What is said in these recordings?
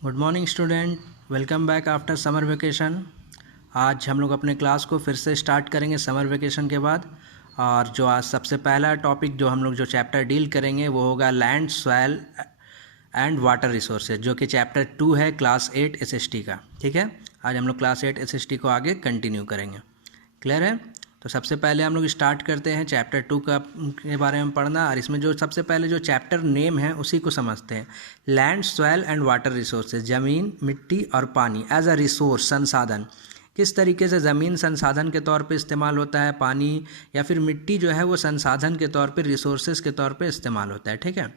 Good morning student, welcome back after summer vacation. आज हम लोग अपने क्लास को फिर से स्टार्ट करेंगे समर वेकेशन के बाद। और जो आज सबसे पहला टॉपिक जो हम लोग जो चैप्टर डील करेंगे वो होगा land, soil and water resources, जो कि चैप्टर 2 है क्लास 8 एसएसटी का। ठीक है, आज हम लोग क्लास 8 एसएसटी को आगे कंटिन्यू करेंगे। क्लियर है? तो सबसे पहले हम लोग स्टार्ट करते हैं चैप्टर 2 के बारे में पढ़ना। और इसमें जो सबसे पहले जो चैप्टर नेम है उसी को समझते हैं। Land, soil and water resources, ज़मीन, मिट्टी और पानी एज अ रिसोर्स, संसाधन। किस तरीके से ज़मीन संसाधन के तौर पे इस्तेमाल होता है, पानी या फिर मिट्टी जो है वो संसाधन के तौर पे, रिसोर्सेज के तौर पे इस्तेमाल होता है। ठीक है,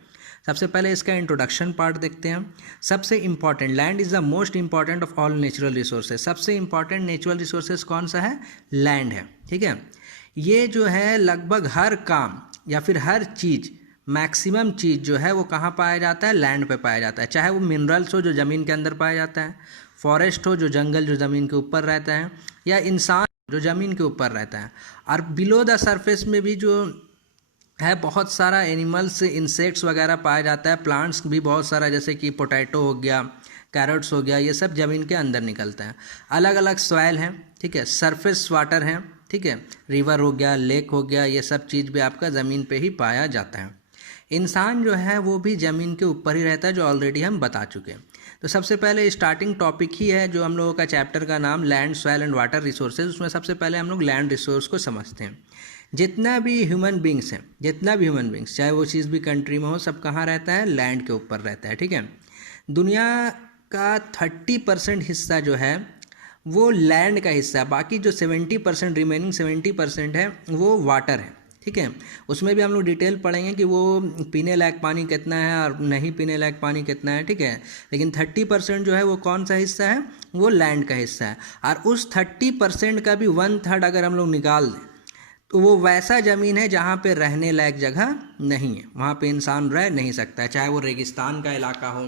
सबसे पहले इसका इंट्रोडक्शन पार्ट देखते हैं। सबसे important, land is the most important of all natural resources. सबसे इंपॉर्टेंट नेचुरल रिसोर्सेज कौन सा है? लैंड है। ठीक है, ये जो है लगभग हर काम या फिर हर चीज़, मैक्सिमम चीज़ जो है वो कहाँ पाया जाता है? लैंड पे पाया जाता है। चाहे वो मिनरल्स हो जो ज़मीन के अंदर पाया जाता है, फॉरेस्ट हो जो जंगल जो ज़मीन के ऊपर रहता है, या इंसान जो ज़मीन के ऊपर रहता है। और बिलो द सरफेस में भी जो है बहुत सारा एनिमल्स, इंसेक्ट्स वगैरह पाया जाता है। प्लांट्स भी बहुत सारा, जैसे कि पोटैटो हो गया, कैरेट्स हो गया, ये सब ज़मीन के अंदर निकलता है। अलग अलग सॉइल हैं। ठीक है, सरफेस वाटर हैं। ठीक है, रिवर हो गया, लेक हो गया, ये सब चीज़ भी आपका ज़मीन पे ही पाया जाता है। इंसान जो है वो भी ज़मीन के ऊपर ही रहता है, जो ऑलरेडी हम बता चुके हैं। तो सबसे पहले स्टार्टिंग टॉपिक ही है जो हम लोगों का चैप्टर का नाम land, soil and water resources. उसमें सबसे पहले हम लोग लैंड रिसोर्स को समझते हैं। जितना भी ह्यूमन बींग्स हैं, जितना भी ह्यूमन बींग्स, चाहे वो चीज़ भी कंट्री में हो, सब कहाँ रहता है? लैंड के ऊपर रहता है। ठीक है, दुनिया का 30% हिस्सा जो है वो लैंड का हिस्सा है। बाकी जो 70%, रिमेनिंग 70% है वो वाटर है। ठीक है, उसमें भी हम लोग डिटेल पढ़ेंगे कि वो पीने लायक पानी कितना है और नहीं पीने लायक पानी कितना है। ठीक है, लेकिन 30% जो है वो कौन सा हिस्सा है? वो लैंड का हिस्सा है। और उस 30% का भी 1/3 अगर हम लोग निकाल दें तो वो वैसा ज़मीन है जहाँ पे रहने लायक जगह नहीं है, वहाँ पे इंसान रह नहीं सकता है। चाहे वो रेगिस्तान का इलाका हो,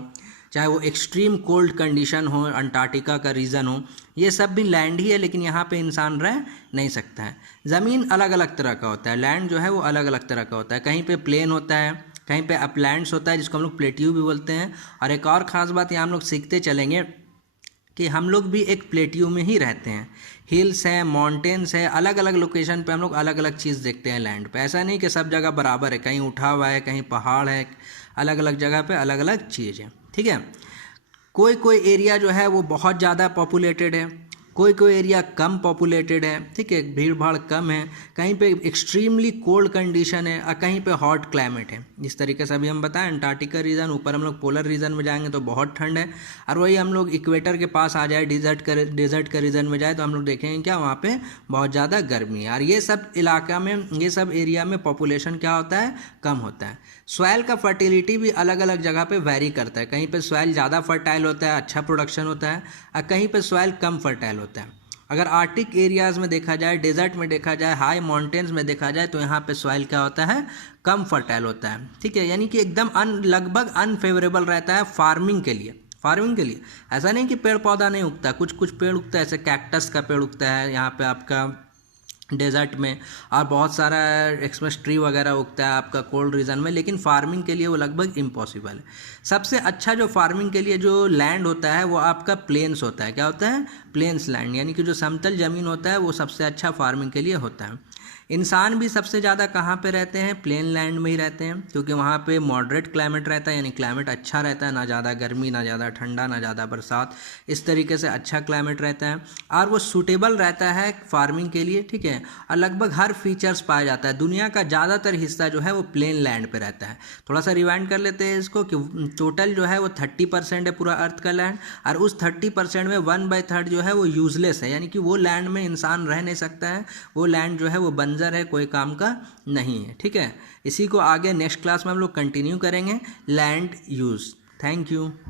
चाहे वो एक्सट्रीम कोल्ड कंडीशन हो, अंटार्कटिका का रीजन हो, ये सब भी लैंड ही है, लेकिन यहाँ पे इंसान रह नहीं सकता है। ज़मीन अलग अलग तरह का होता है, लैंड जो है वो अलग अलग तरह का होता है। कहीं पे प्लेन होता है, कहीं पे अपलैंड्स होता है जिसको हम लोग प्लेट्यू भी बोलते हैं। और एक और ख़ास बात यहाँ हम लोग सीखते चलेंगे कि हम लोग भी एक प्लेट्यू में ही रहते हैं। हिल्स हैं, माउंटेन्स है, अलग अलग लोकेशन पे हम लोग अलग अलग चीज़ देखते हैं लैंड पे। ऐसा नहीं कि सब जगह बराबर है, कहीं उठा हुआ है, कहीं पहाड़ है, अलग अलग जगह पे अलग अलग चीज़ है। ठीक है, कोई कोई एरिया जो है वो बहुत ज़्यादा पॉपुलेटेड है, कोई कोई एरिया कम पॉपुलेटेड है। ठीक है, भीड़ भाड़ कम है, कहीं पे एक्सट्रीमली कोल्ड कंडीशन है और कहीं पे हॉट क्लाइमेट है। जिस तरीके से अभी हम बताएं अंटार्कटिका रीजन, ऊपर हम लोग पोलर रीजन में जाएंगे तो बहुत ठंड है, और वही हम लोग इक्वेटर के पास आ जाए, डेजर्ट का रीजन में जाए तो हम लोग देखेंगे क्या वहाँ पे बहुत ज़्यादा गर्मी है। और ये सब इलाका में, ये सब एरिया में पॉपुलेशन क्या होता है? कम होता है। सॉइल का फर्टिलिटी भी अलग अलग जगह पे वैरी करता है। कहीं पे सॉइल ज़्यादा फर्टाइल होता है, अच्छा प्रोडक्शन होता है, और कहीं पे सॉइल कम फर्टाइल होता है। अगर आर्टिक एरियाज़ में देखा जाए, डेजर्ट में देखा जाए, हाई माउंटेन्स में देखा जाए तो यहाँ पे सॉइल क्या होता है? कम फर्टाइल होता है। ठीक है, यानी कि एकदम लगभग अनफेवरेबल रहता है फार्मिंग के लिए। फार्मिंग के लिए ऐसा नहीं कि पेड़ पौधा नहीं उगता, कुछ कुछ पेड़ उगता है, जैसे कैक्टस का पेड़ उगता है यहाँ पे आपका डेजर्ट में, और बहुत सारा एक्समस ट्री वगैरह उगता है आपका कोल्ड रीजन में, लेकिन फार्मिंग के लिए वो लगभग इम्पॉसिबल है। सबसे अच्छा जो फार्मिंग के लिए जो लैंड होता है वो आपका प्लेन्स होता है। क्या होता है? प्लेन्स लैंड, यानी कि जो समतल ज़मीन होता है वो सबसे अच्छा फार्मिंग के लिए होता है। इंसान भी सबसे ज़्यादा कहाँ पे रहते हैं? प्लेन लैंड में ही रहते हैं, क्योंकि वहाँ पे मॉडरेट क्लाइमेट रहता है, यानी क्लाइमेट अच्छा रहता है, ना ज़्यादा गर्मी, ना ज़्यादा ठंडा, ना ज़्यादा बरसात, इस तरीके से अच्छा क्लाइमेट रहता है और वो सूटेबल रहता है फार्मिंग के लिए। ठीक है, और लगभग हर फीचर्स पाया जाता है। दुनिया का ज़्यादातर हिस्सा जो है वो प्लेन लैंड पे रहता है। थोड़ा सा रिवाइंड कर लेते हैं इसको कि टोटल जो है वो 30% है पूरा अर्थ का लैंड, और उस 30% में 1/3 जो है वो यूजलेस है, यानी कि वो लैंड में इंसान रह नहीं सकता है। वो लैंड जो है वो बंजर है, कोई काम का नहीं है। ठीक है, इसी को आगे नेक्स्ट क्लास में हम लोग कंटिन्यू करेंगे, लैंड यूज़। Thank you.